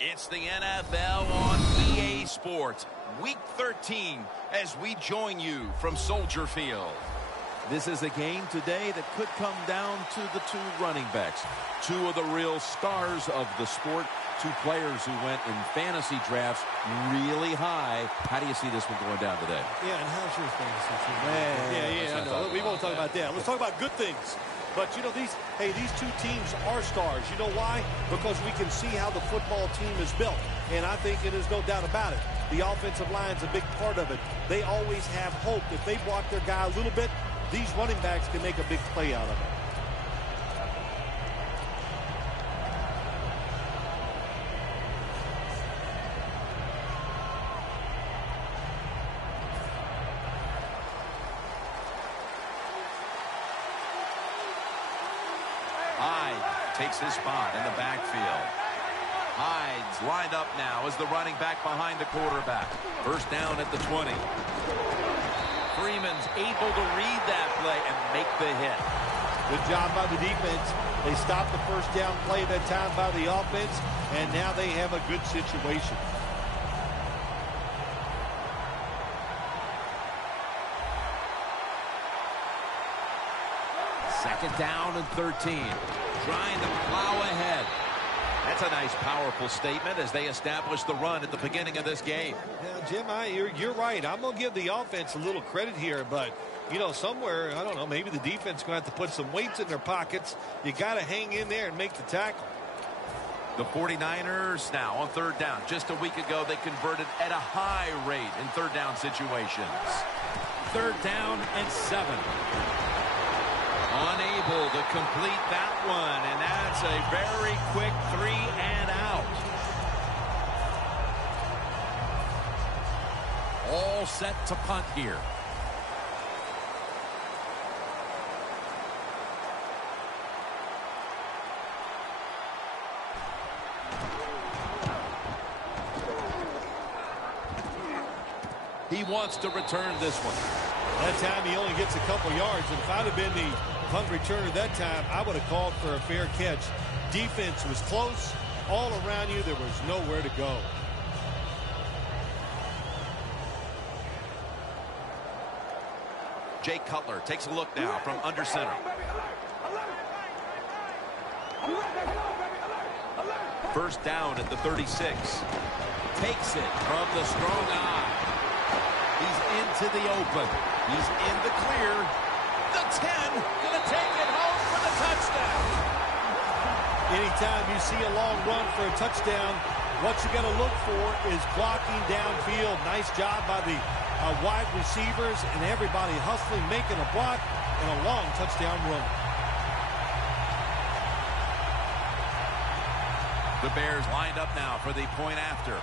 It's the NFL on EA Sports, Week 13, as we join you from Soldier Field. This is a game today that could come down to the two running backs, two of the real stars of the sport, two players who went in fantasy drafts really high. How do you see this one going down today? Yeah, and how's your fantasy team? Man, I know. We won't talk about that. Let's talk about good things. But, you know, these two teams are stars. You know why? Because we can see how the football team is built. And I think it is no doubt about it. The offensive line's a big part of it. They always have hope. If they block their guy a little bit, these running backs can make a big play out of it. Takes his spot in the backfield. Hyde's lined up now as the running back behind the quarterback. First down at the 20. Freeman's able to read that play and make the hit. Good job by the defense. They stopped the first down play that time by the offense, and now they have a good situation. Second down and 13. Trying to plow ahead. That's a nice, powerful statement as they establish the run at the beginning of this game. Yeah, Jim, you're right. I'm going to give the offense a little credit here, but, you know, somewhere, I don't know, maybe the defense is going to have to put some weights in their pockets. You got to hang in there and make the tackle. The 49ers now on third down. Just a week ago, they converted at a high rate in third down situations. Third down and 7. Unable to complete that one, and that's a very quick 3 and out. All set to punt here. He wants to return this one. That time he only gets a couple yards, and if I'd have been the punt returner that time, I would have called for a fair catch. Defense was close. All around you, there was nowhere to go. Jay Cutler takes a look now from under center. First down at the 36. Takes it from the strong eye. He's into the open. He's in the clear. The 10, gonna take it home for the touchdown. Anytime you see a long run for a touchdown, what you got to look for is blocking downfield. Nice job by the wide receivers and everybody hustling, making a block, and a long touchdown run. The Bears lined up now for the point after.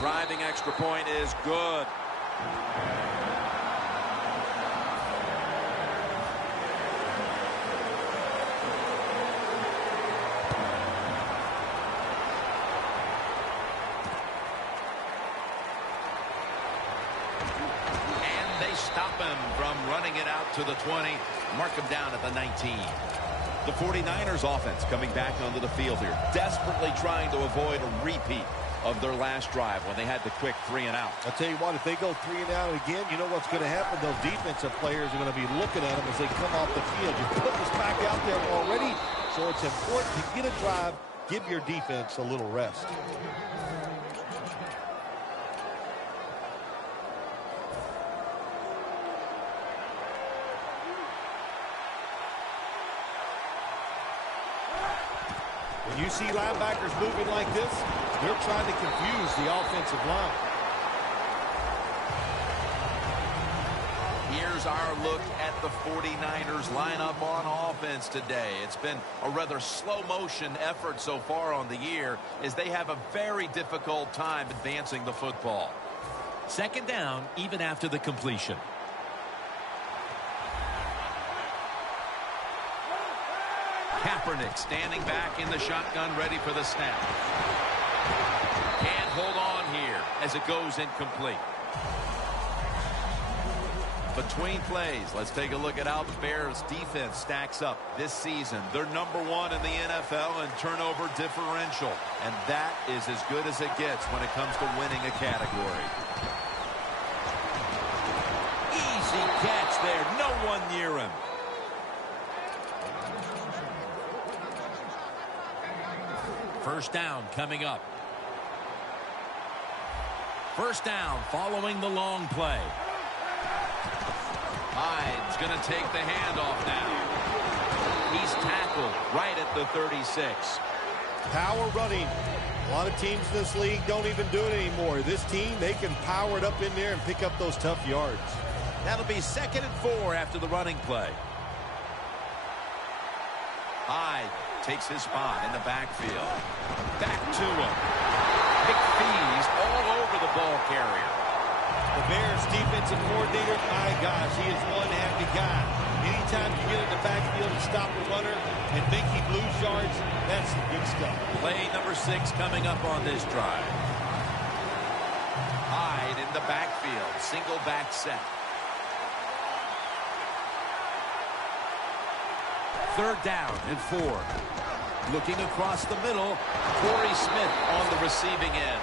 Driving extra point is good. And they stop him from running it out to the 20. Mark him down at the 19. The 49ers offense coming back onto the field here, desperately trying to avoid a repeat of their last drive when they had the quick 3 and out. I'll tell you what, if they go 3 and out again, you know what's going to happen? Those defensive players are going to be looking at them as they come off the field. You put this back out there already, so it's important to get a drive, give your defense a little rest. When you see linebackers moving like this, they're trying to confuse the offensive line. Here's our look at the 49ers lineup on offense today. It's been a rather slow-motion effort so far on the year as they have a very difficult time advancing the football. Second down, even after the completion. Kaepernick standing back in the shotgun, ready for the snap. Can't hold on here as it goes incomplete. Between plays, let's take a look at how the Bears defense stacks up this season. They're #1 in the NFL in turnover differential, and that is as good as it gets when it comes to winning a category. Easy catch there. No one near him. First down coming up. First down following the long play. Hyde's going to take the handoff now. He's tackled right at the 36. Power running. A lot of teams in this league don't even do it anymore. This team, they can power it up in there and pick up those tough yards. That'll be 2nd and 4 after the running play. Hyde takes his spot in the backfield. Back to him. Big fees all over the ball carrier. The Bears defensive coordinator, my gosh, he is one happy guy. Anytime you get in the backfield and stop the runner and make him lose yards, that's some good stuff. Play number 6 coming up on this drive. Hyde in the backfield. Single back set. 3rd down and 4. Looking across the middle, Torrey Smith on the receiving end.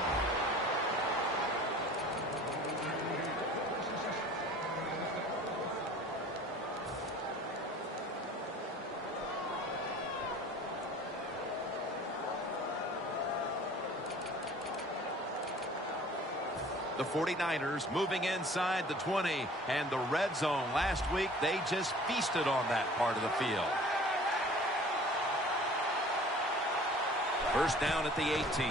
The 49ers moving inside the 20, and the red zone last week, they just feasted on that part of the field. First down at the 18.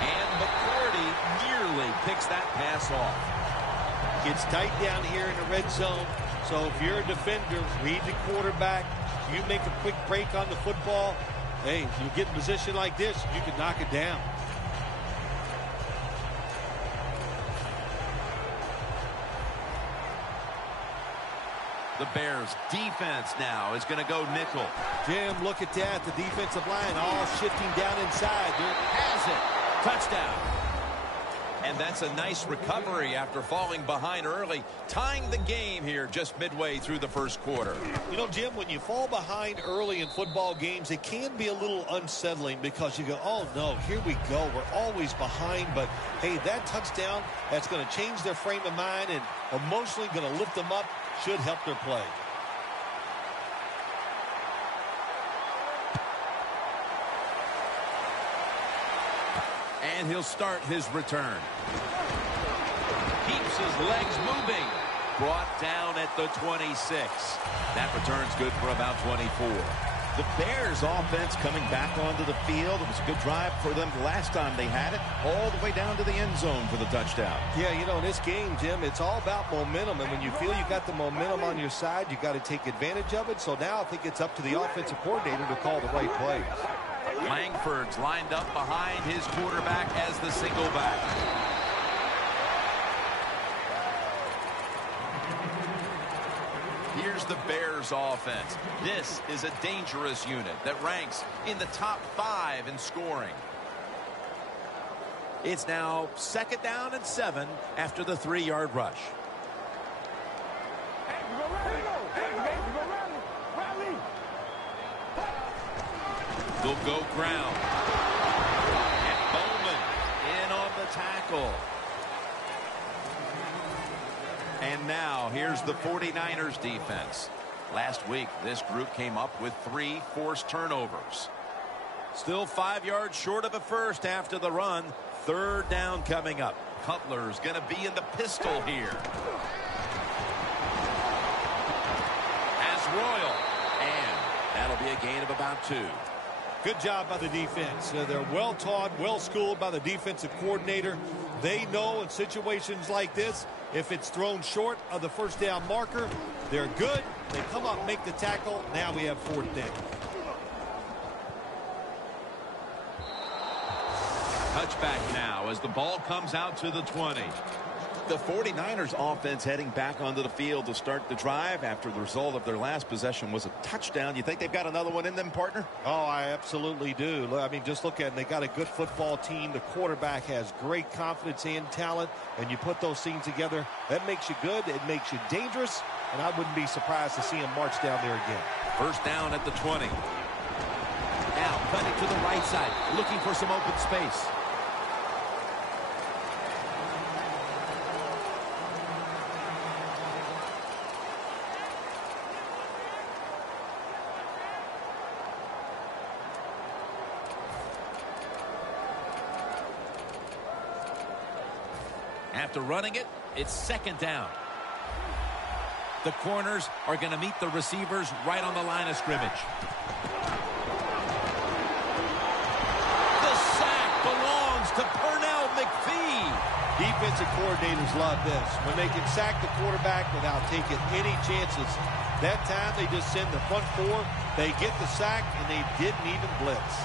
And McCourty nearly picks that pass off. It's tight down here in the red zone, so if you're a defender, read the quarterback, you make a quick break on the football, hey, you get in a position like this, you can knock it down. The Bears defense now is going to go nickel. Jim, look at that. The defensive line all shifting down inside. Has it. Touchdown. And that's a nice recovery after falling behind early, tying the game here just midway through the first quarter. You know, Jim, when you fall behind early in football games, it can be a little unsettling because you go, oh, no, here we go. We're always behind. But, hey, that touchdown, that's going to change their frame of mind and emotionally going to lift them up. Should help their play. And he'll start his return. Keeps his legs moving. Brought down at the 26. That return's good for about 24. The Bears offense coming back onto the field. It was a good drive for them the last time they had it, all the way down to the end zone for the touchdown. Yeah, you know, in this game, Jim, it's all about momentum. And when you feel you got the momentum on your side, you got to take advantage of it. So now I think it's up to the offensive coordinator to call the right plays. Langford's lined up behind his quarterback as the single back. Here's the Bears offense. This is a dangerous unit that ranks in the top 5 in scoring. It's now 2nd down and 7 after the 3-yard rush. They'll go ground. And Bowman in on the tackle. And now here's the 49ers defense. Last week, this group came up with 3 forced turnovers. Still 5 yards short of a first after the run. 3rd down coming up. Cutler's going to be in the pistol here. As Royal. And that'll be a gain of about 2. Good job by the defense. They're well taught, well schooled by the defensive coordinator. They know in situations like this, if it's thrown short of the first down marker, they're good. They come up, make the tackle. Now we have 4th down. Touchback now as the ball comes out to the 20. The 49ers offense heading back onto the field to start the drive after the result of their last possession was a touchdown. You think they've got another one in them, partner? Oh, I absolutely do. I mean, just look at it. They got a good football team. The quarterback has great confidence and talent, and you put those things together, that makes you good. It makes you dangerous, and I wouldn't be surprised to see him march down there again. First down at the 20. Now cutting to the right side, looking for some open space. After running it, it's second down. The corners are going to meet the receivers right on the line of scrimmage. The sack belongs to Pernell McPhee. Defensive coordinators love this. When they can sack the quarterback without taking any chances. That time they just send the front four, they get the sack, and they didn't even blitz.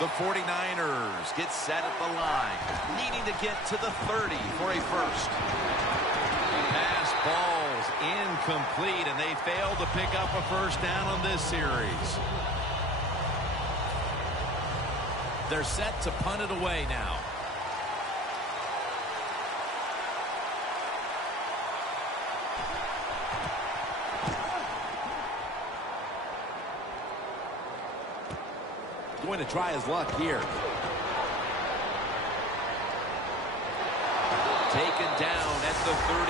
The 49ers get set at the line, needing to get to the 30 for a first. Pass ball's incomplete, and they fail to pick up a first down on this series. They're set to punt it away now. Going to try his luck here. Taken down at the 39.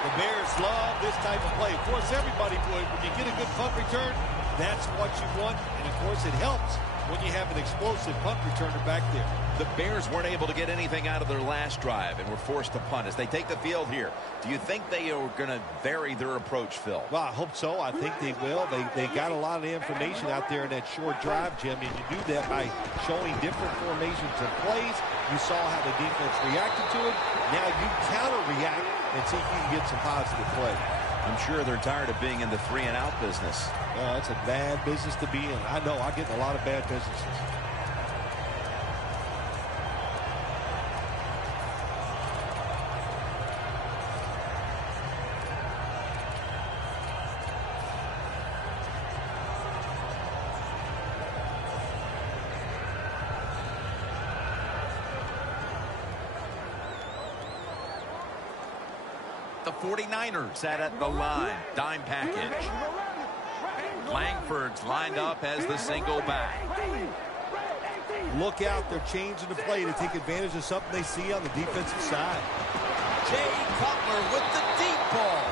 The Bears love this type of play. Of course, everybody would. When you get a good punt return, that's what you want. And, of course, it helps when you have an explosive punt returner back there. The Bears weren't able to get anything out of their last drive and were forced to punt as they take the field here. Do you think they are going to vary their approach, Phil? Well, I hope so. I think they will. They got a lot of information out there in that short drive, Jim, and you do that by showing different formations and plays. You saw how the defense reacted to it. Now you counter-react and see if you can get some positive play. I'm sure they're tired of being in the 3-and-out business. That's a bad business to be in. I know. I get in a lot of bad businesses. The 49ers sat at the line. Dime package. Langford's lined up as the single back. Look out. They're changing the play to take advantage of something they see on the defensive side. Jay Cutler with the deep ball.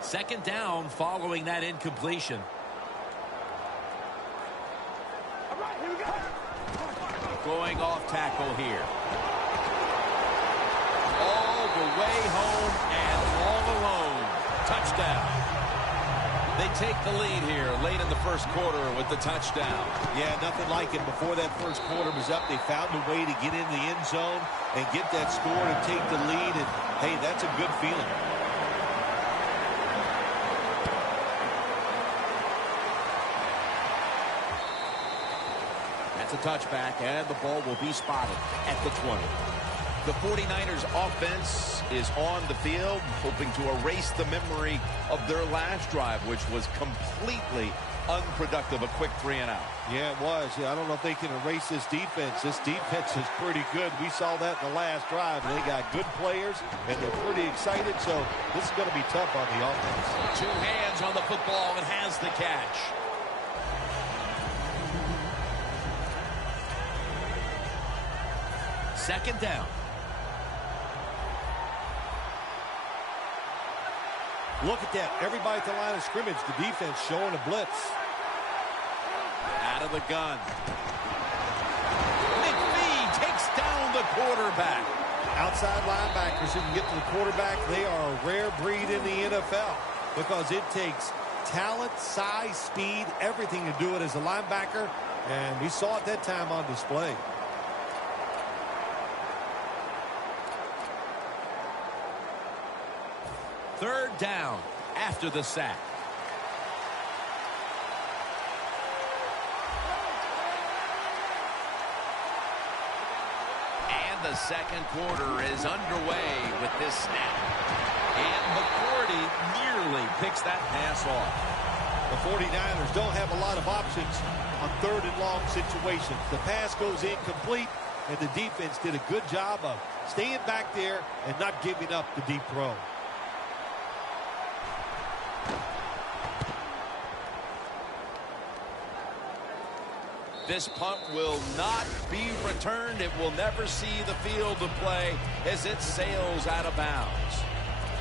Second down following that incompletion. Going off tackle here. All the way home and all alone. Touchdown. They take the lead here late in the first quarter with the touchdown. Yeah, nothing like it. Before that first quarter was up, they found a way to get in the end zone and get that score and take the lead. And, hey, that's a good feeling. A touchback, and the ball will be spotted at the 20. The 49ers offense is on the field, hoping to erase the memory of their last drive, which was completely unproductive, a quick 3-and-out. Yeah, it was. I don't know if they can erase this defense. This defense is pretty good. We saw that in the last drive. They got good players, and they're pretty excited, so this is going to be tough on the offense. Two hands on the football and has the catch. Second down. Look at that. Everybody at the line of scrimmage. The defense showing a blitz. Out of the gun. McPhee takes down the quarterback. Outside linebackers who can get to the quarterback, they are a rare breed in the NFL because it takes talent, size, speed, everything to do it as a linebacker, and we saw it that time on display. Third down after the sack. And the second quarter is underway with this snap. And McCourty nearly picks that pass off. The 49ers don't have a lot of options on third and long situations. The pass goes incomplete, and the defense did a good job of staying back there and not giving up the deep throw. This punt will not be returned. It will never see the field of play as it sails out of bounds.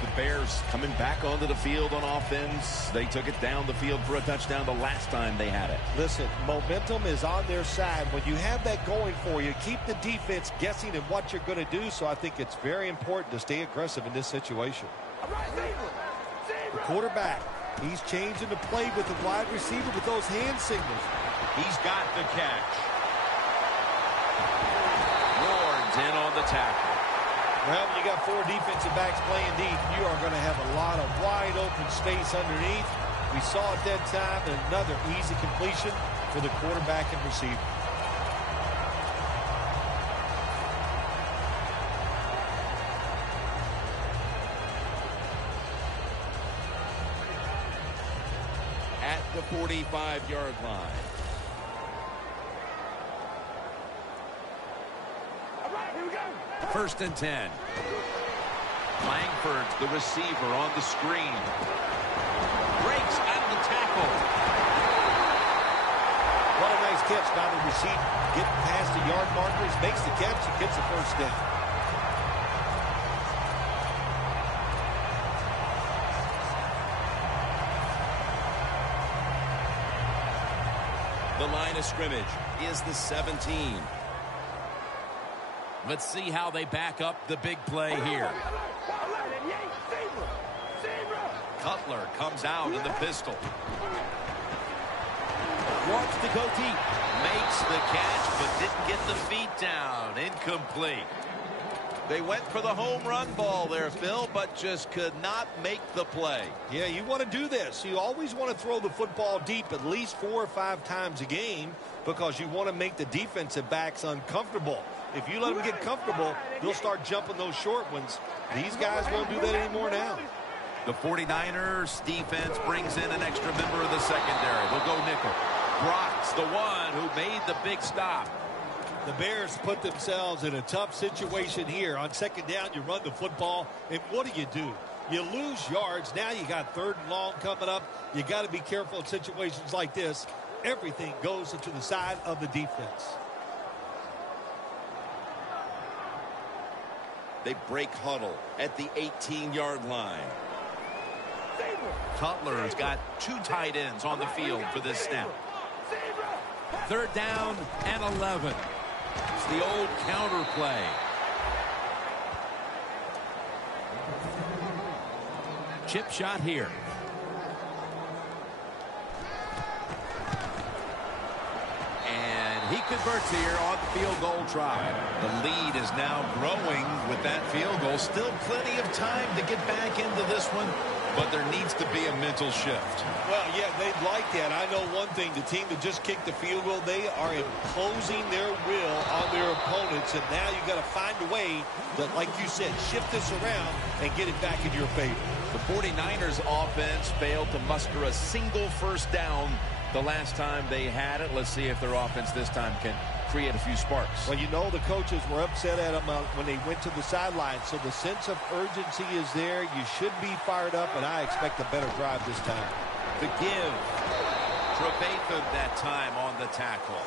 The Bears coming back onto the field on offense. They took it down the field for a touchdown the last time they had it. Listen, momentum is on their side. When you have that going for you, keep the defense guessing at what you're going to do. So I think it's very important to stay aggressive in this situation. The quarterback, he's changing the play with the wide receiver with those hand signals. He's got the catch. Ward's in on the tackle. Well, when you got four defensive backs playing deep, you are going to have a lot of wide open space underneath. We saw it that time, and another easy completion for the quarterback and receiver. At the 45-yard line. First and 10. Langford's the receiver on the screen. Breaks out of the tackle. What a nice catch by the receiver. Getting past the yard markers, makes the catch, and gets the first down. The line of scrimmage is the 17. Let's see how they back up the big play here. Cutler comes out in the pistol. Wants to go deep. Makes the catch, but didn't get the feet down. Incomplete. They went for the home run ball there, Phil, but just could not make the play. Yeah, you want to do this. You always want to throw the football deep at least 4 or 5 times a game because you want to make the defensive backs uncomfortable. If you let them get comfortable, they'll start jumping those short ones. These guys won't do that anymore now. The 49ers defense brings in an extra member of the secondary. They'll go nickel. Brock's the one who made the big stop. The Bears put themselves in a tough situation here. On second down, you run the football, and what do? You lose yards. Now you got third and long coming up. You got to be careful in situations like this. Everything goes to the side of the defense. They break huddle at the 18-yard line. Cutler's got 2 tight ends on the field for this snap. Third down and 11. It's the old counter play. Chip shot here. And he converts here on the field goal try. The lead is now growing with that field goal. Still plenty of time to get back into this one, but there needs to be a mental shift. Well, yeah, they'd like that. I know one thing. The team that just kicked the field goal, they are imposing their will on their opponents, and now you've got to find a way that, like you said, shift this around and get it back in your favor. The 49ers offense failed to muster a single first down the last time they had it. Let's see if their offense this time can create a few sparks. Well, you know the coaches were upset at them when they went to the sideline, so the sense of urgency is there. You should be fired up, and I expect a better drive this time. The give. Trevathan that time on the tackle.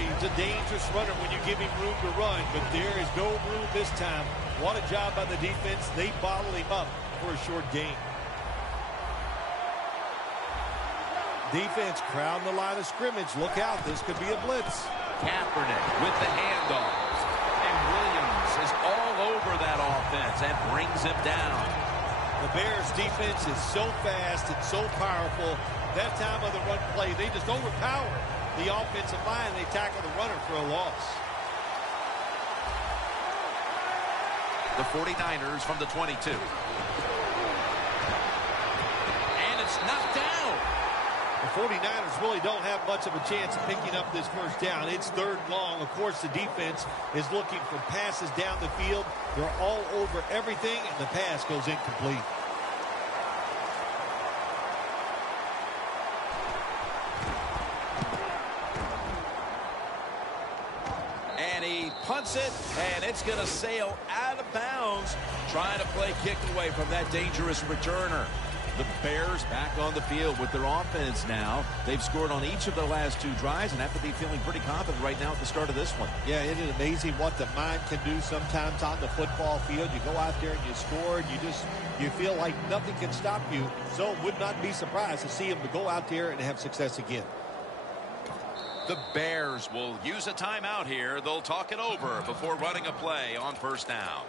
He's a dangerous runner when you give him room to run, but there is no room this time. What a job by the defense. They bottled him up for a short gain. Defense crowding the line of scrimmage. Look out, this could be a blitz. Kaepernick with the handoff. And Williams is all over that offense and brings him down. The Bears defense is so fast and so powerful. That time of the run play, they just overpower the offensive line. They tackle the runner for a loss. The 49ers from the 22. And it's knocked down. The 49ers really don't have much of a chance of picking up this first down. It's third and long. Of course, the defense is looking for passes down the field. They're all over everything, and the pass goes incomplete. And he punts it, and it's going to sail out of bounds, trying to play kick away from that dangerous returner. The Bears back on the field with their offense now. They've scored on each of their last two drives and have to be feeling pretty confident right now at the start of this one. Yeah, isn't it amazing what the mind can do sometimes on the football field? You go out there and you score, and you feel like nothing can stop you. So would not be surprised to see them to go out there and have success again. The Bears will use a timeout here. They'll talk it over before running a play on first down.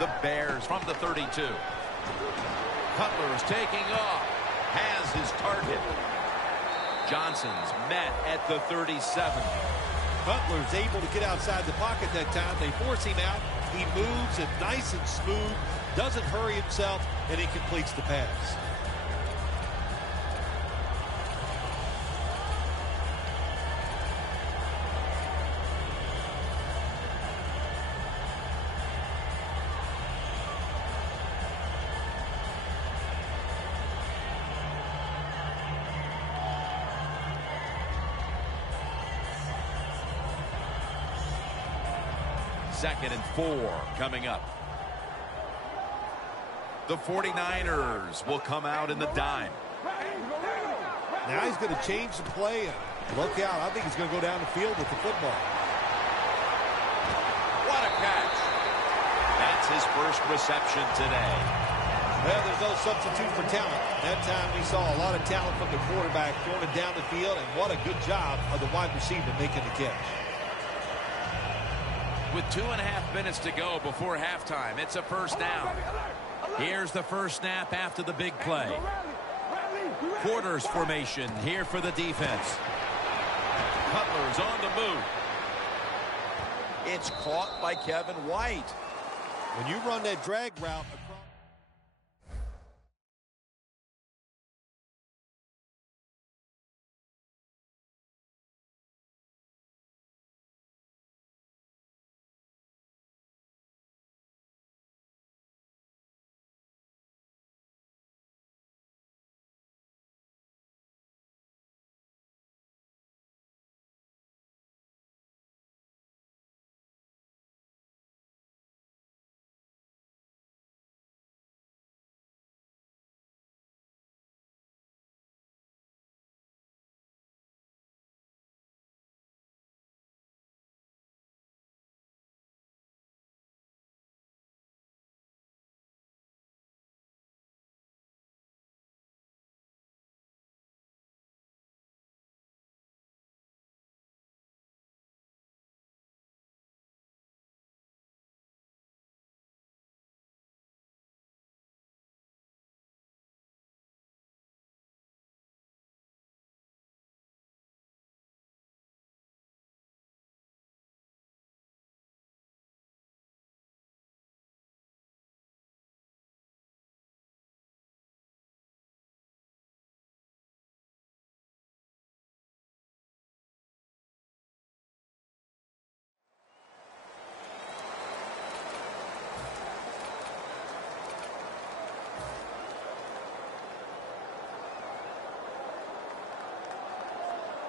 The Bears from the 32. Cutler's taking off. Has his target. Johnson's met at the 37. Cutler's able to get outside the pocket that time. They force him out. He moves it nice and smooth. Doesn't hurry himself, and he completes the pass. Second and 4 coming up. The 49ers will come out in the dime. Now he's going to change the play. Look out. I think he's going to go down the field with the football. What a catch. That's his first reception today. Well, there's no substitute for talent. That time we saw a lot of talent from the quarterback throwing it down the field, and what a good job of the wide receiver making the catch. With 2.5 minutes to go before halftime, it's a first down. Here's the first snap after the big play. Quarters formation here for the defense. Cutler's on the move. It's caught by Kevin White. When you run that drag route across...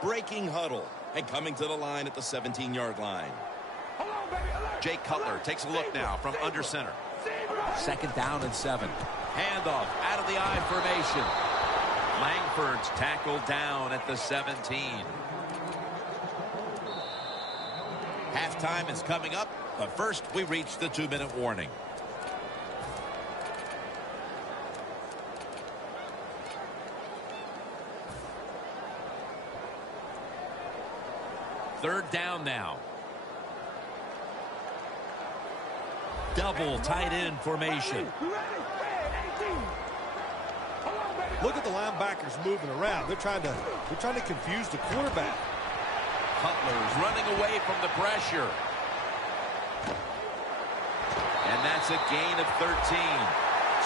Breaking huddle and coming to the line at the 17-yard line. Jay Cutler takes a look now from under center. Second down and 7. Handoff out of the I formation. Langford's tackled down at the 17. Halftime is coming up, but first we reach the 2-minute warning. Third down now. Double tight end formation. Look at the linebackers moving around. They're trying to confuse the quarterback. Cutler's running away from the pressure. And that's a gain of 13.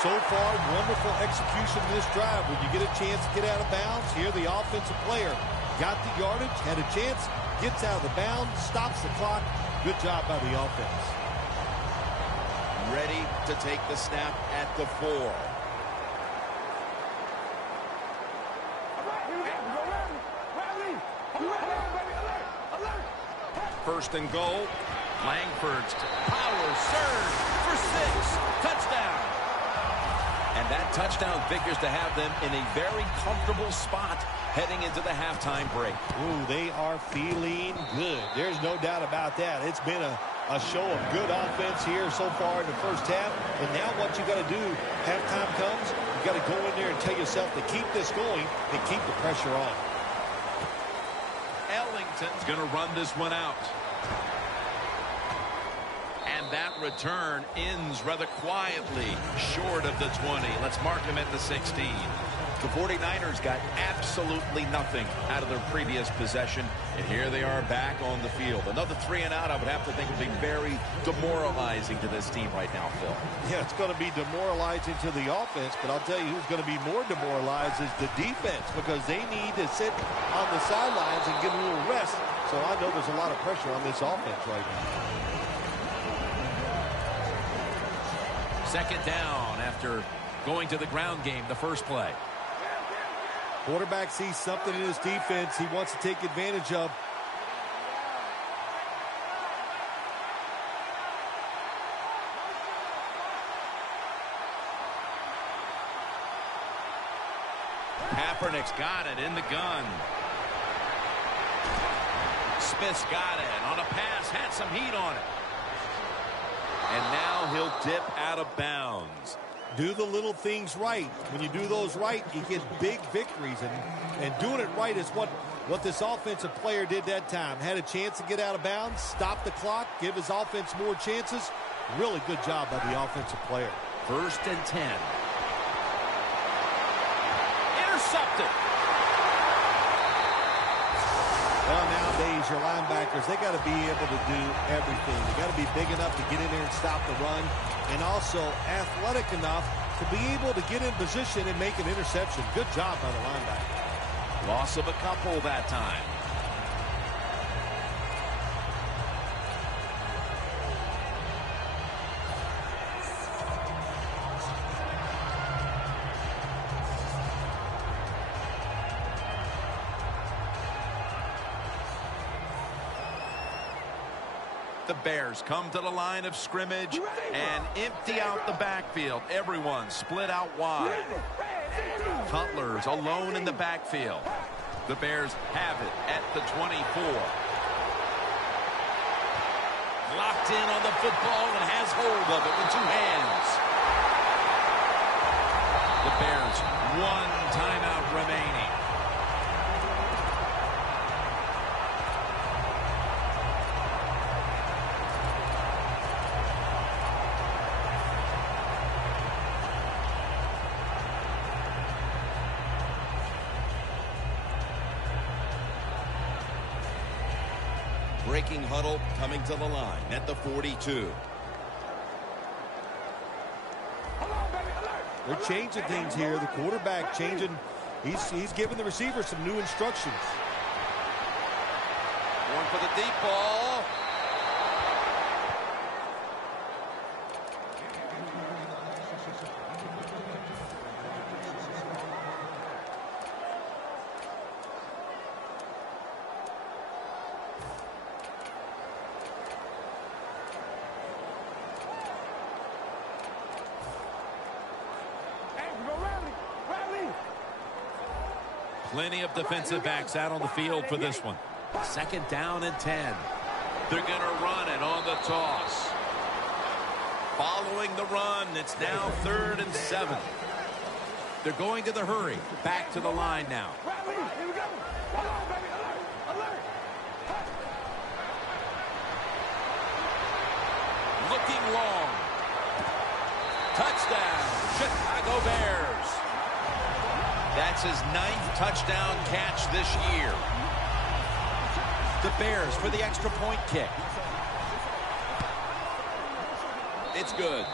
So far, wonderful execution in this drive. When you get a chance to get out of bounds, here the offensive player got the yardage, had a chance, gets out of the bounds, stops the clock. Good job by the offense. Ready to take the snap at the 4. First and goal. Langford's power surge for 6. Touchdown. And that touchdown figures to have them in a very comfortable spot heading into the halftime break. Ooh, they are feeling good. There's no doubt about that. It's been a show of good offense here so far in the first half. And now what you got to do, halftime comes, you got to go in there and tell yourself to keep this going and keep the pressure on. Ellington's going to run this one out. And that return ends rather quietly short of the 20. Let's mark him at the 16. The 49ers got absolutely nothing out of their previous possession, and here they are back on the field. Another 3 and out, I would have to think, would be very demoralizing to this team right now, Phil. Yeah, it's going to be demoralizing to the offense, but I'll tell you who's going to be more demoralized is the defense, because they need to sit on the sidelines and get a little rest. So I know there's a lot of pressure on this offense right now. Second down after going to the ground game the first play. Quarterback sees something in his defense he wants to take advantage of. Kaepernick's got it in the gun. Smith's got it on a pass, had some heat on it. And now he'll dip out of bounds. Do the little things right. When you do those right, you get big victories. And doing it right is what this offensive player did that time. Had a chance to get out of bounds, stop the clock, give his offense more chances. Really good job by the offensive player. First and 10. Intercepted. Well, nowadays, your linebackers, they got to be able to do everything. They got to be big enough to get in there and stop the run, and also athletic enough to be able to get in position and make an interception. Good job by the linebacker. Loss of a couple that time. The Bears come to the line of scrimmage and empty out the backfield. Everyone split out wide. Cutler's alone in the backfield. The Bears have it at the 24. Locked in on the football and has hold of it with 2 hands. The Bears, 1 timeout remaining. Breaking huddle coming to the line at the 42. They're changing things here. The quarterback changing. He's giving the receiver some new instructions. Going for the deep ball. Plenty of defensive backs out on the field for this one. 2nd down and 10. They're going to run it on the toss. Following the run, it's now 3rd and 7. They're going to the hurry. Back to the line now. Looking long. Touchdown, Chicago Bears. That's his 9th touchdown catch this year. The Bears for the extra point kick. It's good.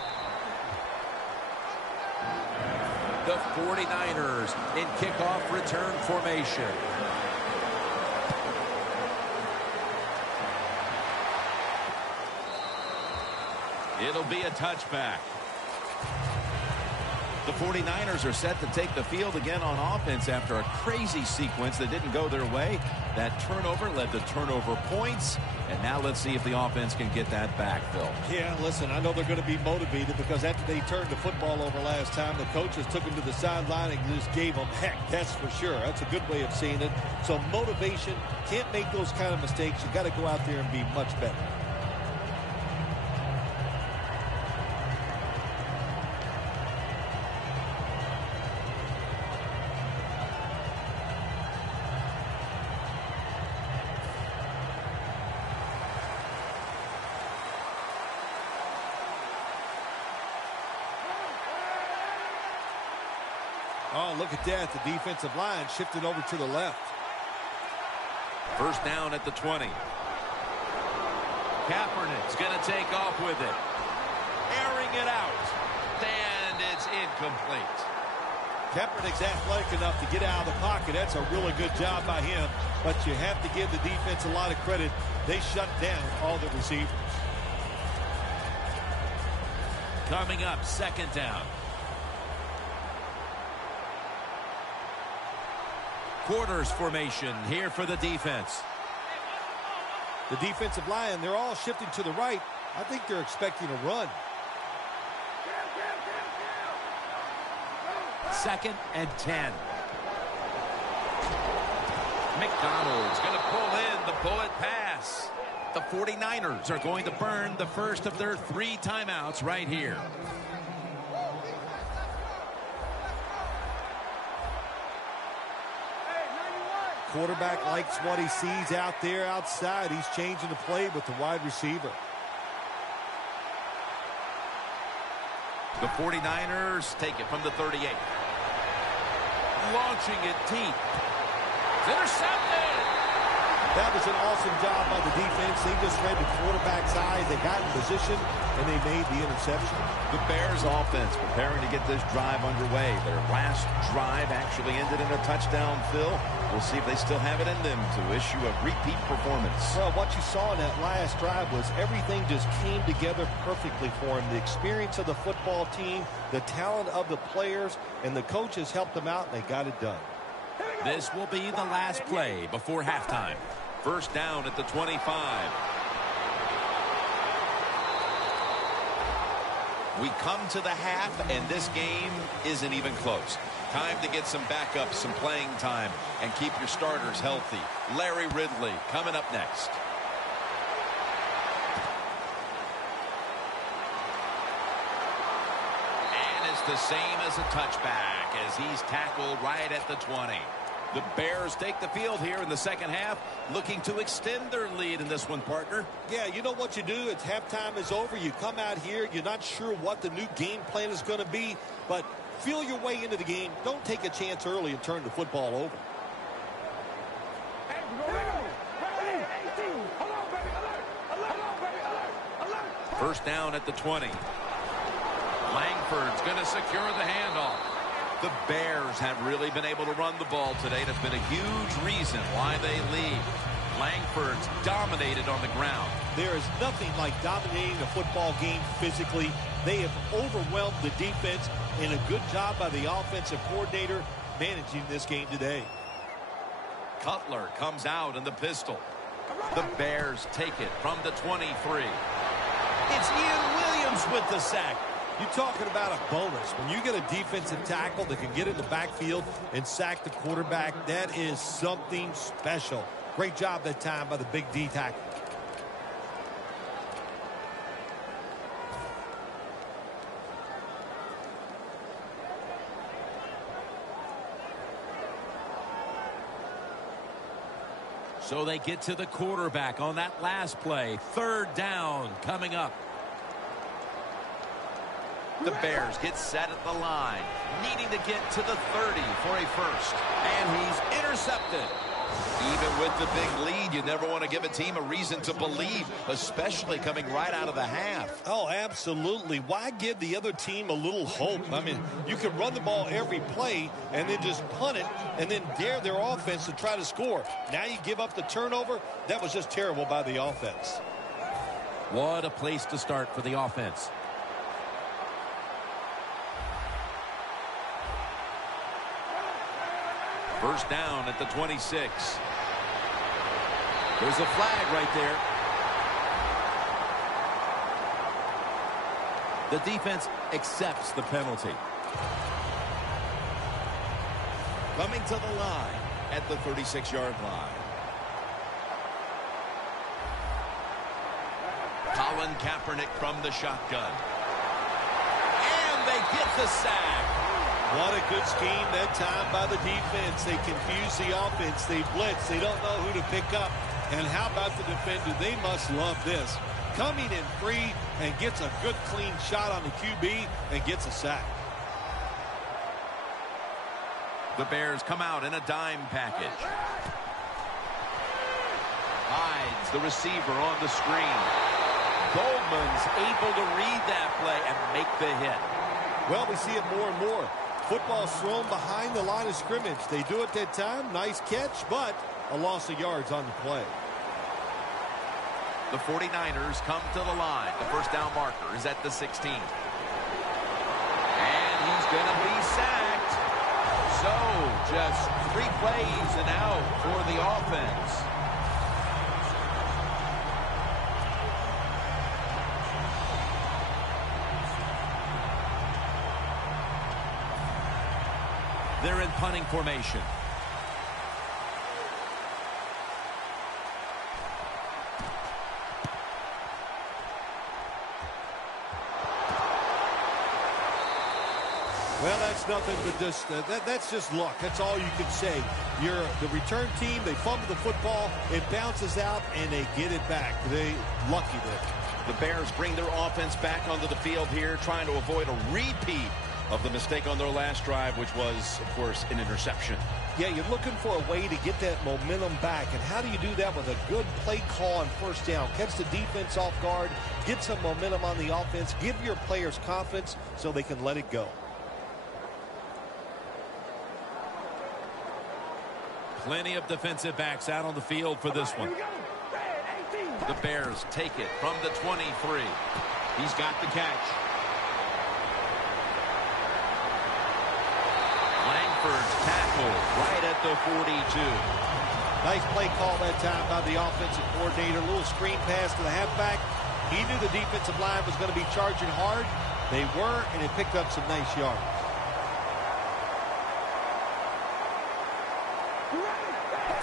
The 49ers in kickoff return formation. It'll be a touchback. The 49ers are set to take the field again on offense after a crazy sequence that didn't go their way. That turnover led to turnover points. And now let's see if the offense can get that back, Phil. Yeah, listen, I know they're going to be motivated because after they turned the football over last time, the coaches took them to the sideline and just gave them heck. That's for sure. That's a good way of seeing it. So motivation, can't make those kind of mistakes. You got to go out there and be much better. Oh, look at that. The defensive line shifted over to the left. 1st down at the 20. Kaepernick's going to take off with it. Airing it out. And it's incomplete. Kaepernick's athletic enough to get out of the pocket. That's a really good job by him. But you have to give the defense a lot of credit. They shut down all the receivers. Coming up, 2nd down. Quarters formation here for the defense. The defensive line, they're all shifting to the right. I think they're expecting a run. 2nd and 10. McDonald's going to pull in the bullet pass. The 49ers are going to burn the first of their 3 timeouts right here. Quarterback likes what he sees out there outside. He's changing the play with the wide receiver. The 49ers take it from the 38. Launching it deep. It's intercepted. That was an awesome job by the defense. They just read the quarterback's eyes. They got in position, and they made the interception. The Bears offense preparing to get this drive underway. Their last drive actually ended in a touchdown, Phil. We'll see if they still have it in them to issue a repeat performance. Well, what you saw in that last drive was everything just came together perfectly for him. The experience of the football team, the talent of the players, and the coaches helped them out, and they got it done. This will be the last play before halftime. 1st down at the 25. We come to the half, and this game isn't even close. Time to get some backups, some playing time, and keep your starters healthy. Larry Ridley coming up next. And it's the same as a touchback as he's tackled right at the 20. The Bears take the field here in the 2nd half, looking to extend their lead in this one, partner. Yeah, you know what you do? It's halftime is over. You come out here. You're not sure what the new game plan is going to be, but feel your way into the game. Don't take a chance early and turn the football over. First down at the 20. Langford's going to secure the handoff. The Bears have really been able to run the ball today. That's been a huge reason why they lead. Langford's dominated on the ground. There is nothing like dominating a football game physically. They have overwhelmed the defense, and a good job by the offensive coordinator managing this game today. Cutler comes out in the pistol. The Bears take it from the 23. It's Ian Williams with the sack. You're talking about a bonus. When you get a defensive tackle that can get in the backfield and sack the quarterback, that is something special. Great job that time by the big D tackle. So they get to the quarterback on that last play. Third down coming up. The Bears get set at the line, needing to get to the 30 for a first. And he's intercepted. Even with the big lead, you never want to give a team a reason to believe, especially coming right out of the half. Oh, absolutely. Why give the other team a little hope? I mean, you can run the ball every play and then just punt it and then dare their offense to try to score. Now you give up the turnover. That was just terrible by the offense. What a place to start for the offense. First down at the 26. There's a flag right there. The defense accepts the penalty. Coming to the line at the 36-yard line. Colin Kaepernick from the shotgun. And they get the sack. What a good scheme that time by the defense. They confuse the offense. They blitz. They don't know who to pick up. And how about the defender? They must love this. Coming in free and gets a good clean shot on the QB and gets a sack. The Bears come out in a dime package. Hides the receiver on the screen. Goldman's able to read that play and make the hit. Well, we see it more and more. Football thrown behind the line of scrimmage. They do it that time. Nice catch, but a loss of yards on the play. The 49ers come to the line. The first down marker is at the 16. And he's going to be sacked. So just 3 plays and out for the offense. They're in punting formation. Well, that's nothing but just that's just luck. That's all you can say. You're the return team. They fumble the football. It bounces out, and they get it back. They lucky there. The Bears bring their offense back onto the field here, trying to avoid a repeat of the mistake on their last drive, which was, of course, an interception. Yeah, you're looking for a way to get that momentum back. And how do you do that with a good play call on first down? Catch the defense off guard, get some momentum on the offense, give your players confidence so they can let it go. Plenty of defensive backs out on the field for this one. The Bears take it from the 23. He's got the catch. Langford's tackle right at the 42. Nice play call that time by the offensive coordinator. A little screen pass to the halfback. He knew the defensive line was going to be charging hard. They were, and it picked up some nice yards.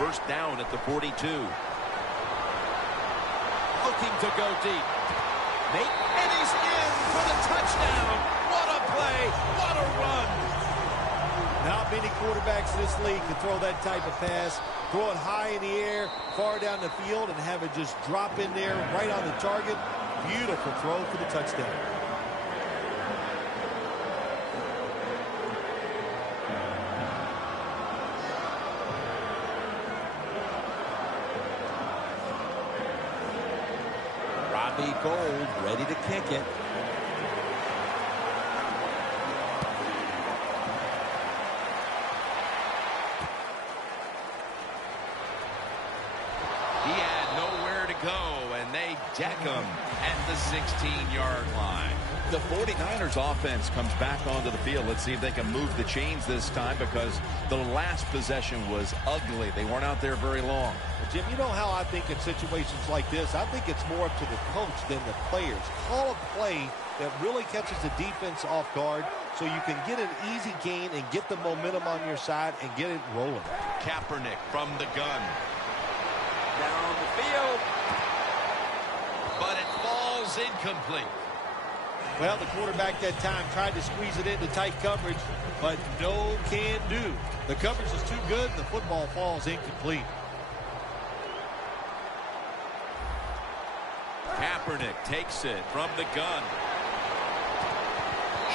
First down at the 42. Looking to go deep. And he's in for the touchdown. What a play. What a run. Not many quarterbacks in this league can throw that type of pass. Throw it high in the air, far down the field, and have it just drop in there right on the target. Beautiful throw for the touchdown. Gold ready to kick it. He had nowhere to go, and they deck him at the 16-yard line. The 49ers offense comes back onto the field. Let's see if they can move the chains this time, because the last possession was ugly. They weren't out there very long. Jim, you know how I think in situations like this, I think it's more up to the coach than the players. Call a play that really catches the defense off guard so you can get an easy gain and get the momentum on your side and get it rolling. Kaepernick from the gun. Down the field. But it falls incomplete. Well, the quarterback that time tried to squeeze it into tight coverage, but no can do. The coverage is too good, and the football falls incomplete. Kaepernick takes it from the gun.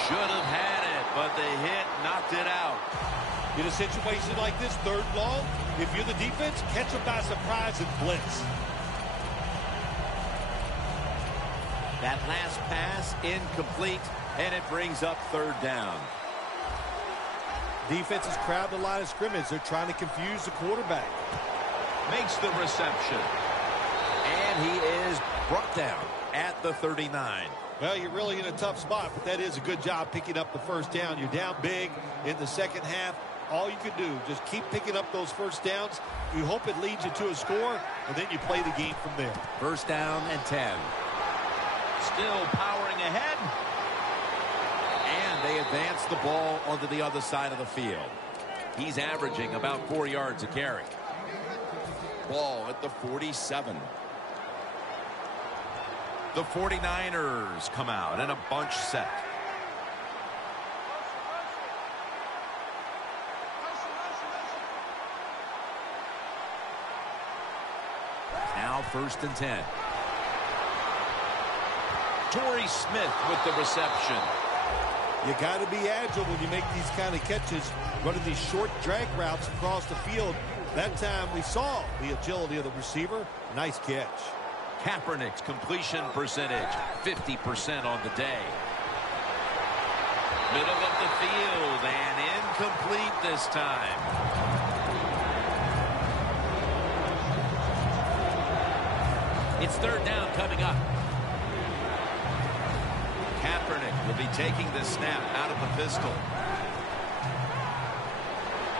Should have had it, but the hit knocked it out. In a situation like this, 3rd and long, if you're the defense, catch them by surprise and blitz. That last pass incomplete, and it brings up 3rd down. Defense is crowded the line of scrimmage. They're trying to confuse the quarterback. Makes the reception. And he is brought down at the 39. Well, you're really in a tough spot, but that is a good job picking up the 1st down. You're down big in the 2nd half. All you can do, just keep picking up those 1st downs. You hope it leads you to a score, and then you play the game from there. 1st down and 10. Still powering ahead. And they advance the ball onto the other side of the field. He's averaging about 4 yards a carry. Ball at the 47. The 49ers come out in a bunch set. Now 1st and 10. Torrey Smith with the reception. You got to be agile when you make these kind of catches, running these short drag routes across the field. That time we saw the agility of the receiver. Nice catch. Kaepernick's completion percentage, 50% on the day. Middle of the field and incomplete this time. It's 3rd down coming up. Kaepernick will be taking this snap out of the pistol.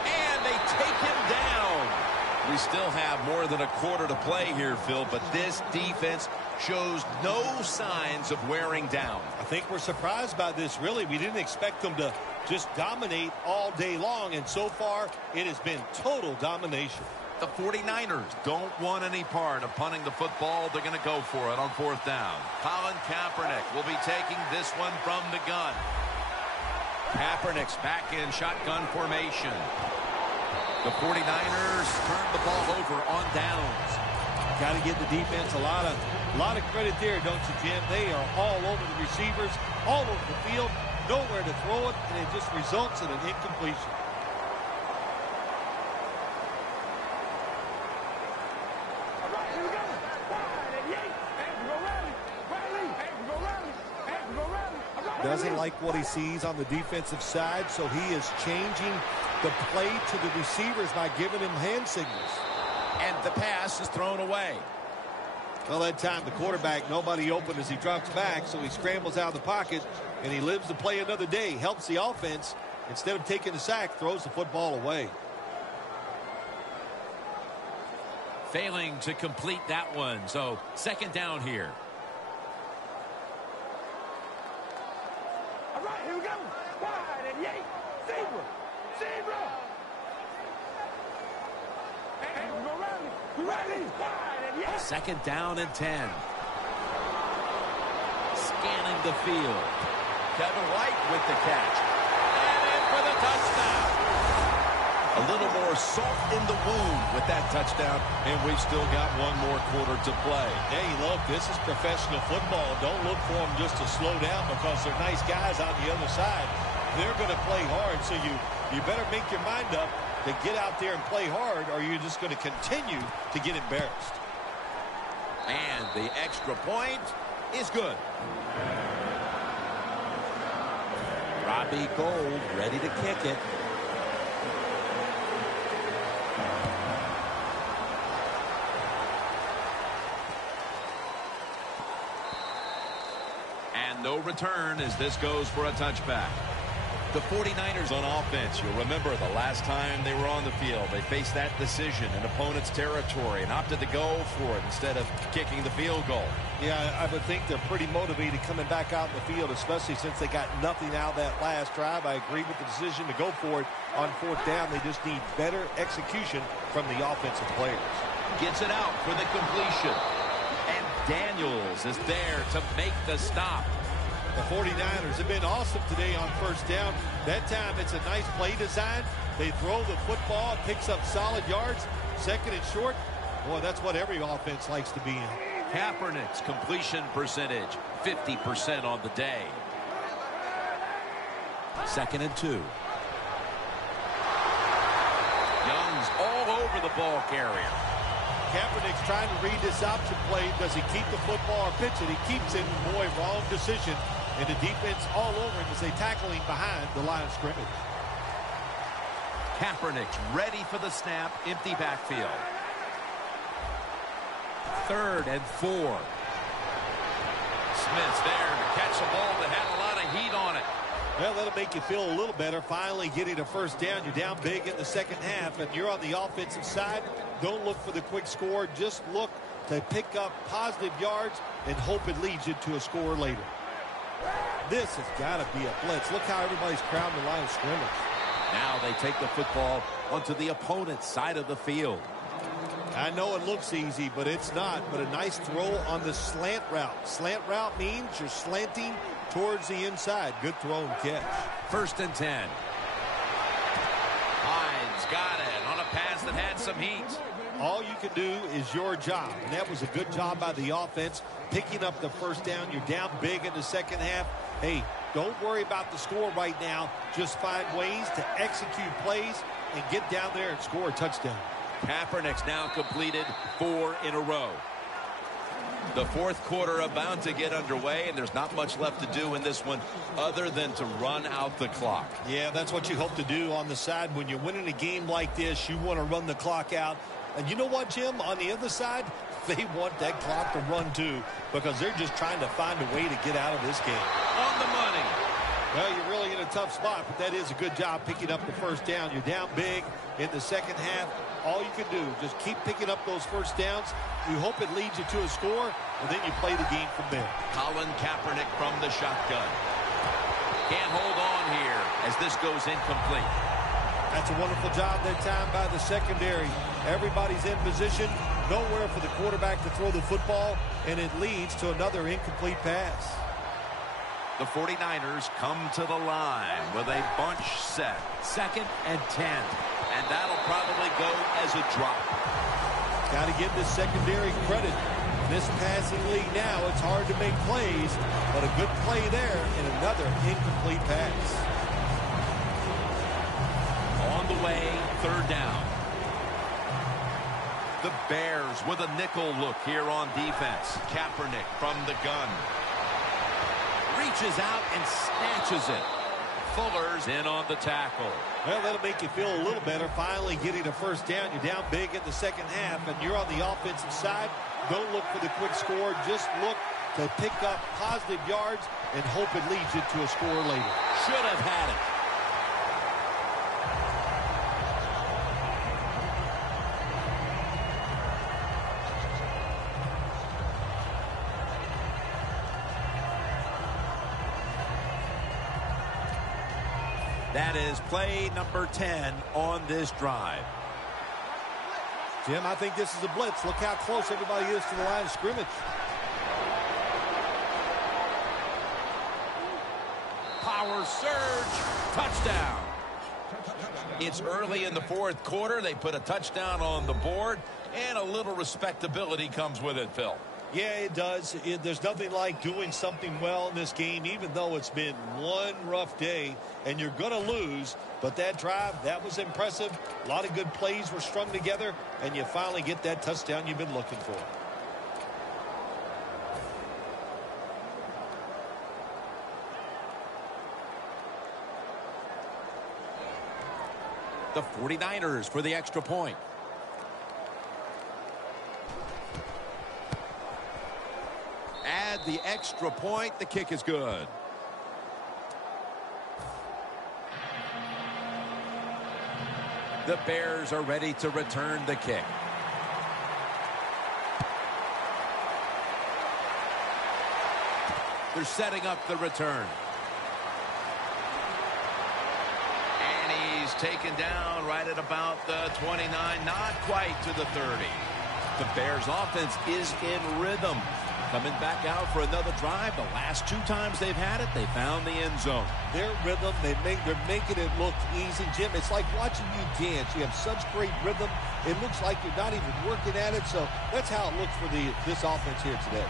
And they take him down. We still have more than a quarter to play here, Phil, but this defense shows no signs of wearing down. I think we're surprised by this, really. We didn't expect them to just dominate all day long, and so far it has been total domination. The 49ers don't want any part of punting the football. They're going to go for it on 4th down. Colin Kaepernick will be taking this one from the gun. Kaepernick's back in shotgun formation. The 49ers turn the ball over on downs. Got to give the defense a lot of credit there, don't you, Jim? They are all over the receivers, all over the field, nowhere to throw it, and it just results in an incompletion. Doesn't like what he sees on the defensive side, so he is changing the play to the receivers by giving him hand signals. And the pass is thrown away. Well, that time the quarterback, nobody open as he drops back, so he scrambles out of the pocket, and he lives to play another day. Helps the offense. Instead of taking the sack, throws the football away. Failing to complete that one, so 2nd down here. All right, here we go. Wide and Yates. Zebra. And we're ready. Wide and Yates. 2nd down and 10. Scanning the field. Kevin White with the catch. And in for the touchdown. A little more salt in the wound with that touchdown, and we've still got one more quarter to play. Hey, look, this is professional football. Don't look for them just to slow down because they're nice guys on the other side. They're going to play hard, so you better make your mind up to get out there and play hard, or you're just going to continue to get embarrassed. And the extra point is good. Robbie Gould ready to kick it. And no return as this goes for a touchback. The 49ers on offense, you'll remember the last time they were on the field, they faced that decision in opponent's territory and opted to go for it instead of kicking the field goal. Yeah, I would think they're pretty motivated coming back out in the field, especially since they got nothing out of that last drive. I agree with the decision to go for it on fourth down. They just need better execution from the offensive players. Gets it out for the completion. And Daniels is there to make the stop. The 49ers have been awesome today on first down. That time it's a nice play design. They throw the football, picks up solid yards. Second and short. Boy, that's what every offense likes to be in. Kaepernick's completion percentage, 50% on the day. 2nd and 2. Young's all over the ball carrier. Kaepernick's trying to read this option play. Does he keep the football or pitch it? He keeps it. Boy, wrong decision. And the defense all over him as they tackle him behind the line of scrimmage. Kaepernick's ready for the snap. Empty backfield. 3rd and 4. Smith's there to catch the ball that had a lot of heat on it. Well, that'll make you feel a little better. Finally getting a first down. You're down big in the second half, and you're on the offensive side. Don't look for the quick score. Just look to pick up positive yards and hope it leads you to a score later. This has got to be a blitz. Look how everybody's crowding the line of scrimmage. Now they take the football onto the opponent's side of the field. I know it looks easy, but it's not. But a nice throw on the slant route. Slant route means you're slanting towards the inside. Good throw and catch. 1st and 10. Hines got it on a pass that had some heat. All you can do is your job, and that was a good job by the offense, picking up the first down. You're down big in the second half. Hey, don't worry about the score right now. Just find ways to execute plays and get down there and score a touchdown. Kaepernick's now completed 4 in a row. The 4th quarter about to get underway, and there's not much left to do in this one other than to run out the clock. Yeah, that's what you hope to do on the side. When you're winning a game like this, you want to run the clock out. And you know what, Jim? On the other side, they want that clock to run too, because they're just trying to find a way to get out of this game. On the money. Well, you're really in a tough spot, but that is a good job picking up the first down. You're down big in the second half. All you can do, just keep picking up those first downs. You hope it leads you to a score, and then you play the game from there. Colin Kaepernick from the shotgun. Can't hold on here as this goes incomplete. That's a wonderful job that time by the secondary. Everybody's in position. Nowhere for the quarterback to throw the football, and it leads to another incomplete pass. The 49ers come to the line with a bunch set. 2nd and 10. And that'll probably go as a drop. Got to give this secondary credit. In this passing league now, it's hard to make plays, but a good play there and another incomplete pass. On the way, 3rd down. The Bears with a nickel look here on defense. Kaepernick from the gun. Reaches out and snatches it. Fuller's in on the tackle. Well, that'll make you feel a little better. Finally getting a first down. You're down big in the second half, and you're on the offensive side. Don't look for the quick score. Just look to pick up positive yards and hope it leads you to a score later. Should have had it. That is play number 10 on this drive. Jim, I think this is a blitz. Look how close everybody is to the line of scrimmage. Power surge. Touchdown. It's early in the 4th quarter. They put a touchdown on the board, and a little respectability comes with it, Phil. Yeah, it does. There's nothing like doing something well in this game, even though it's been one rough day and you're going to lose. But that drive, that was impressive. A lot of good plays were strung together, and you finally get that touchdown you've been looking for. The 49ers for the extra point. Add the extra point. The kick is good. The Bears are ready to return the kick. They're setting up the return. And he's taken down right at about the 29, not quite to the 30. The Bears offense is in rhythm. Coming back out for another drive. The last 2 times they've had it, they found the end zone. Their rhythm, they're making it look easy. Jim, it's like watching you dance. You have such great rhythm. It looks like you're not even working at it. So that's how it looks for this offense here today.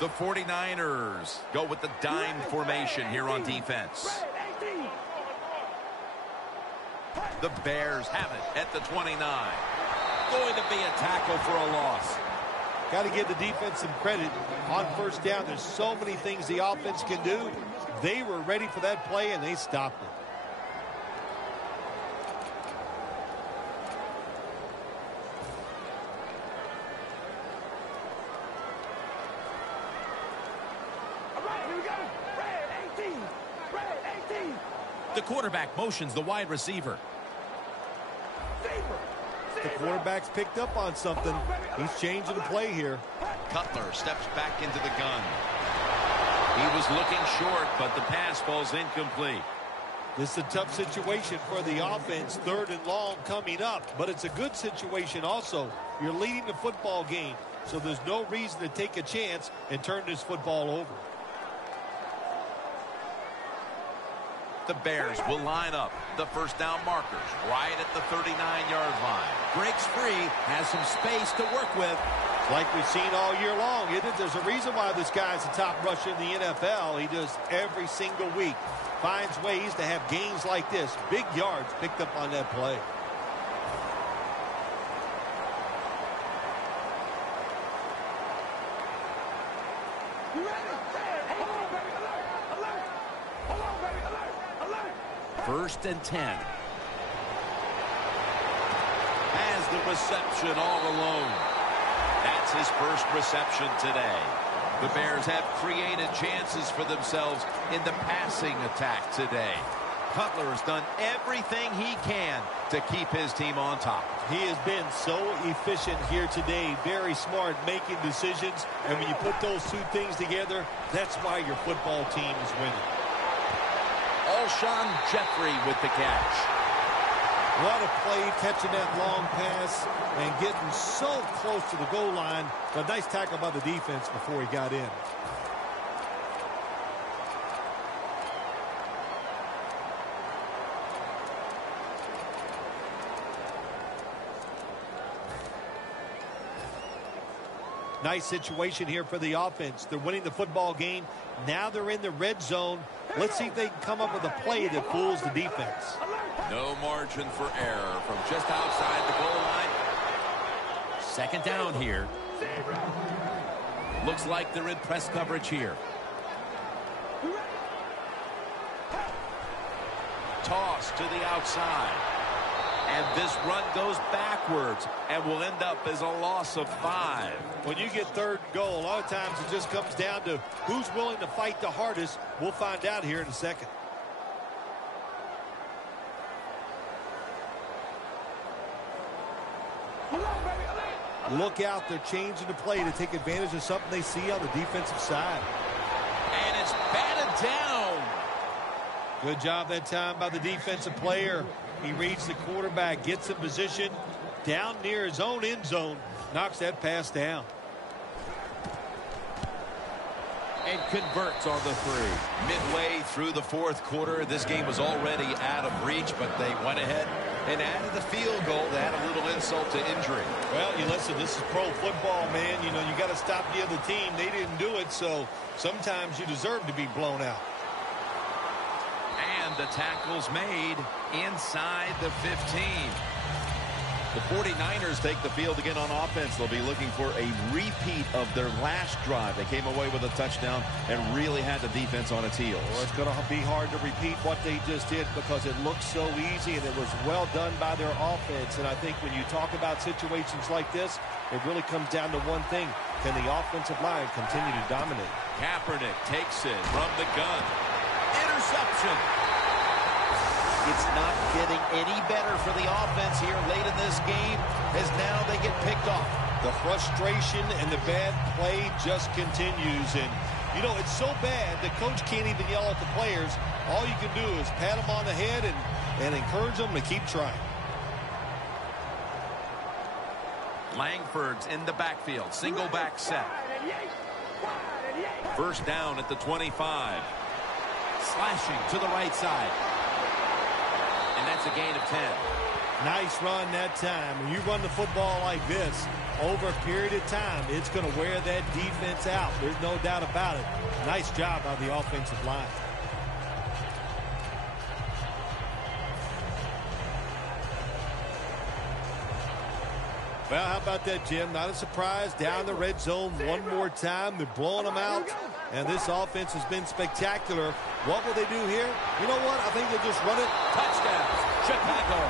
The 49ers go with the dime formation here on defense. The Bears have it at the 29. Going to be a tackle for a loss. Got to give the defense some credit on first down. There's so many things the offense can do. They were ready for that play, and they stopped it. The quarterback motions the wide receiver. The quarterback's picked up on something. He's changing the play here. Cutler steps back into the gun. He was looking short, but the pass falls incomplete. This is a tough situation for the offense. 3rd and long coming up, but it's a good situation also. You're leading the football game, so there's no reason to take a chance and turn this football over. The Bears will line up the first down markers right at the 39-yard line. Breaks free, has some space to work with. Like we've seen all year long, isn't it? There's a reason why this guy's the top rusher in the NFL. He does every single week. Finds ways to have games like this. Big yards picked up on that play. First and 10. Has the reception all alone. That's his first reception today. The Bears have created chances for themselves in the passing attack today. Cutler has done everything he can to keep his team on top. He has been so efficient here today. Very smart making decisions. And when you put those two things together, that's why your football team is winning. Alshon Jeffrey with the catch. What a play, catching that long pass and getting so close to the goal line. But nice tackle by the defense before he got in. Nice situation here for the offense. They're winning the football game. Now they're in the red zone. Let's see if they can come up with a play that fools the defense. No margin for error from just outside the goal line. Second down here. Looks like they're in press coverage here. Toss to the outside. And this run goes backwards and will end up as a loss of 5. When you get 3rd and goal, a lot of times it just comes down to who's willing to fight the hardest. We'll find out here in a second. Look out, they're changing the play to take advantage of something they see on the defensive side. And it's batted down. Good job that time by the defensive player. He reads the quarterback, gets in position down near his own end zone, knocks that pass down. And converts on the 3. Midway through the 4th quarter, this game was already out of reach, but they went ahead and added the field goal to add a little insult to injury. Well, you listen, this is pro football, man. You know, you got to stop the other team. They didn't do it, so sometimes you deserve to be blown out. And the tackle's made inside the 15. The 49ers take the field again on offense. They'll be looking for a repeat of their last drive. They came away with a touchdown and really had the defense on its heels. Well, it's going to be hard to repeat what they just did because it looked so easy and it was well done by their offense. And I think when you talk about situations like this, it really comes down to one thing. Can the offensive line continue to dominate? Kaepernick takes it from the gun. Interception. It's not getting any better for the offense here late in this game as now they get picked off. The frustration and the bad play just continues. And, you know, it's so bad the coach can't even yell at the players. All you can do is pat them on the head and encourage them to keep trying. Langford's in the backfield. Single back set. First down at the 25. Slashing to the right side. And that's a gain of 10. Nice run that time. When you run the football like this, over a period of time, it's going to wear that defense out. There's no doubt about it. Nice job by the offensive line. Well, how about that, Jim? Not a surprise. Down the red zone one more time. They're blowing them out. And this offense has been spectacular. What will they do here? You know what? I think they'll just run it. Touchdown, Chicago.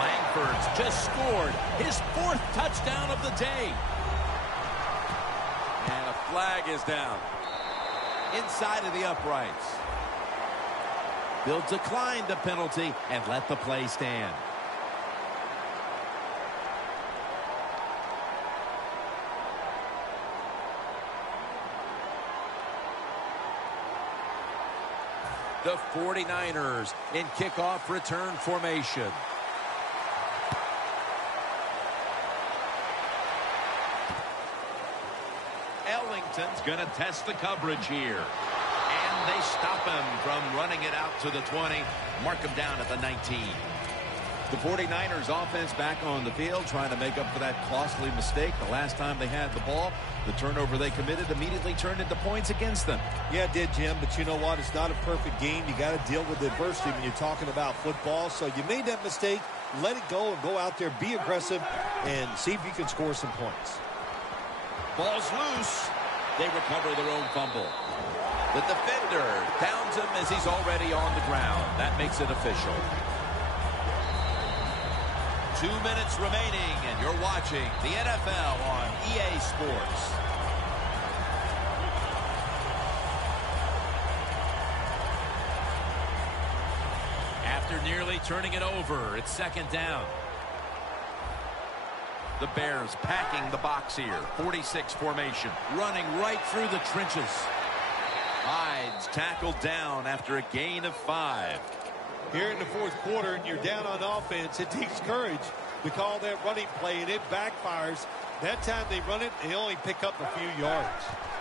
Langford's just scored his 4th touchdown of the day. And a flag is down. Inside of the uprights. They'll decline the penalty and let the play stand. The 49ers in kickoff return formation. Ellington's going to test the coverage here. And they stop him from running it out to the 20. Mark him down at the 19. The 49ers offense back on the field trying to make up for that costly mistake. The last time they had the ball, the turnover they committed immediately turned into points against them. Yeah, it did, Jim, but you know what? It's not a perfect game. You got to deal with adversity when you're talking about football. So you made that mistake. Let it go and go out there, be aggressive, and see if you can score some points. Ball's loose. They recover their own fumble. The defender downs him as he's already on the ground. That makes it official. 2 minutes remaining, and you're watching the NFL on EA Sports. After nearly turning it over, it's 2nd down. The Bears packing the box here. 46 formation. Running right through the trenches. Hyde's tackled down after a gain of 5. Here in the 4th quarter, and you're down on offense, it takes courage to call that running play, and it backfires. That time they run it, they only pick up a few yards.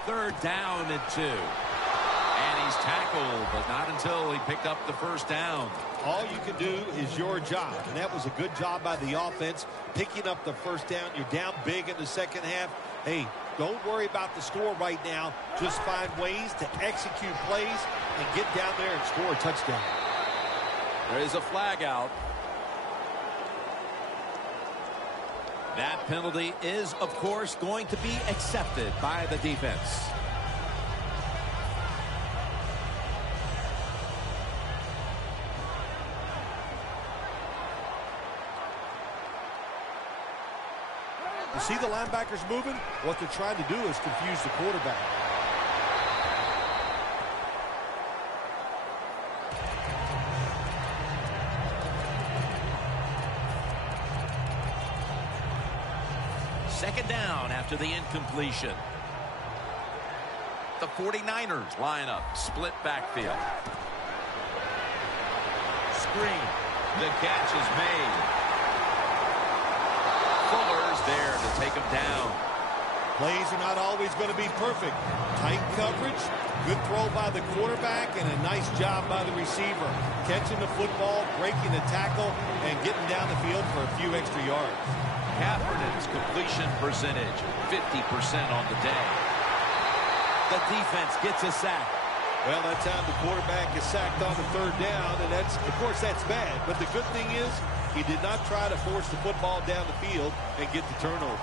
3rd down and 2. And he's tackled, but not until he picked up the 1st down. All you can do is your job, and that was a good job by the offense, picking up the 1st down. You're down big in the 2nd half. Hey, don't worry about the score right now. Just find ways to execute plays and get down there and score a touchdown. There is a flag out. That penalty is, of course, going to be accepted by the defense. You see the linebackers moving? What they're trying to do is confuse the quarterback. Second down after the incompletion. The 49ers line up. Split backfield. Screen. The catch is made. Fuller's there to take him down. Plays are not always going to be perfect. Tight coverage, good throw by the quarterback, and a nice job by the receiver. Catching the football, breaking the tackle, and getting down the field for a few extra yards. Kaepernick's completion percentage, 50% on the day. The defense gets a sack. Well, that time the quarterback is sacked on the third down, and that's, of course, that's bad. But the good thing is he did not try to force the football down the field and get the turnover.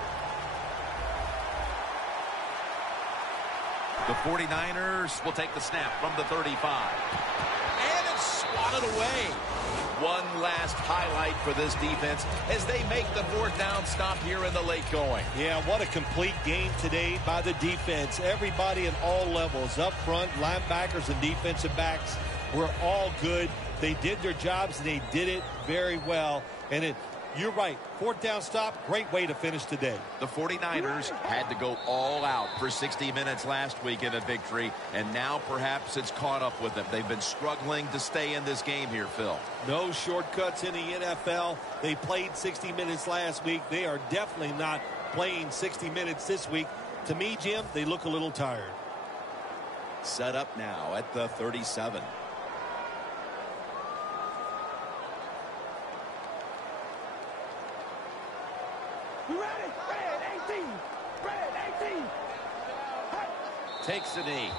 The 49ers will take the snap from the 35. And it's swatted away. One last highlight for this defense as they make the fourth down stop here in the late going. Yeah, what a complete game today by the defense. Everybody at all levels, up front, linebackers and defensive backs were all good. They did their jobs, and they did it very well. And you're right, fourth down stop, great way to finish today. The 49ers had to go all out for 60 minutes last week in a victory, and now perhaps it's caught up with them. They've been struggling to stay in this game here, Phil. No shortcuts in the NFL. They played 60 minutes last week. They are definitely not playing 60 minutes this week. To me, Jim, they look a little tired. Set up now at the 37. You ready? Red 18. Red 18. Hey. Takes a knee.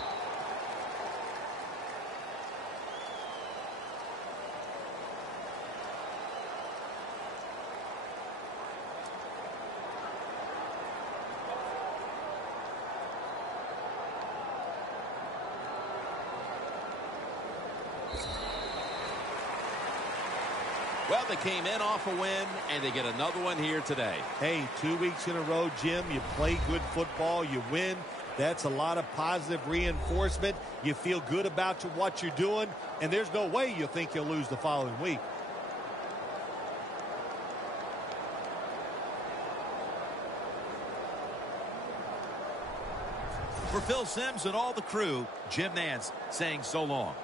Well, they came in off a win, and they get another one here today. Hey, 2 weeks in a row, Jim, you play good football, you win. That's a lot of positive reinforcement. You feel good about what you're doing, and there's no way you think you'll lose the following week. For Phil Simms and all the crew, Jim Nantz saying so long.